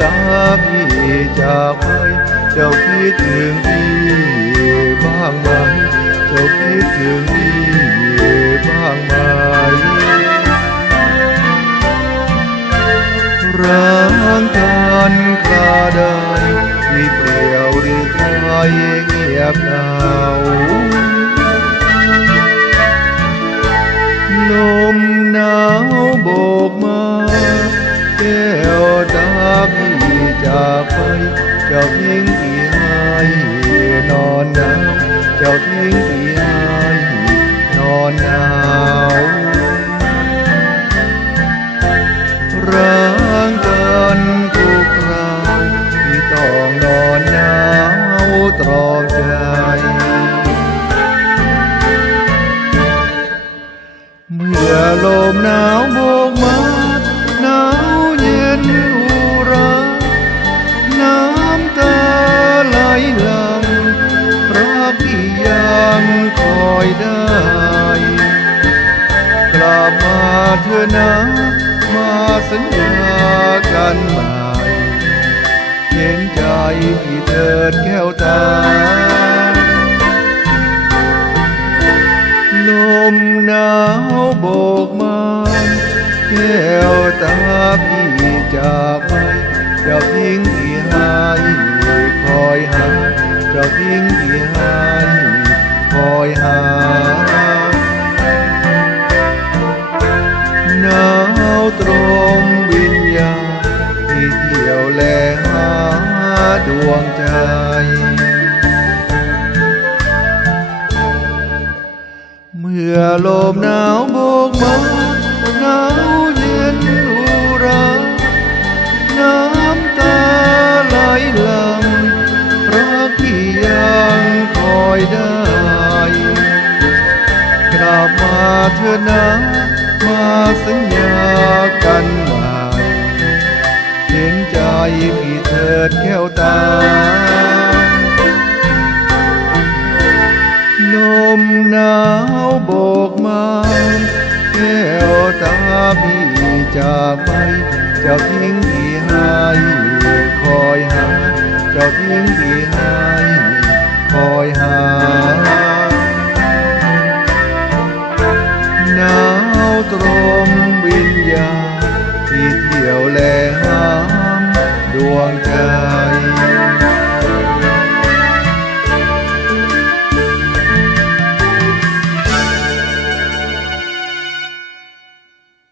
ตาพี่จากไปเจ้าคิดถึงพี่บ้างไหมเจ้าคิดถึงพี่บ้างไหมร้างกันคราใดที่เปลี่ยวหรือไทยเงียบเหงา จากไปเจ้าทิ้งพี่ให้นอนหนาวเจ้าทิ้งพี่ให้นอนหนาวร้างกันทุกคราวที่ต้องนอนหนาวตรอมใจเมื่อลมหนาว อยได้ กลับมาเธอนะ มาสัญญากันใหม่เห็นใจพี่เถิดแก้วตา ลมหนาวโบกมาแก้วตาพี่จากไปเจ้าพิงพี่ให้คอยหาเจ้าพิงพี่ให้ คอยหาหนาวตรมวิญญาณที่เที่ยวแลหาดวงใจ เมื่อลมหนาวโบกมาหนาวเย็นอุราน้ำตาไหลหลังรักที่ยังคอยได้ บมาเธอนะ มาสัญญากันใหม่เห็นใจพี่เถิดแก้วตาลมหนาวโบกมาแก้วตาพี่จากไปเจ้าทิ้งพี่ให้คอยหา เจ้าทิ้งพี่ให้คอยหา แลหางดวงใจ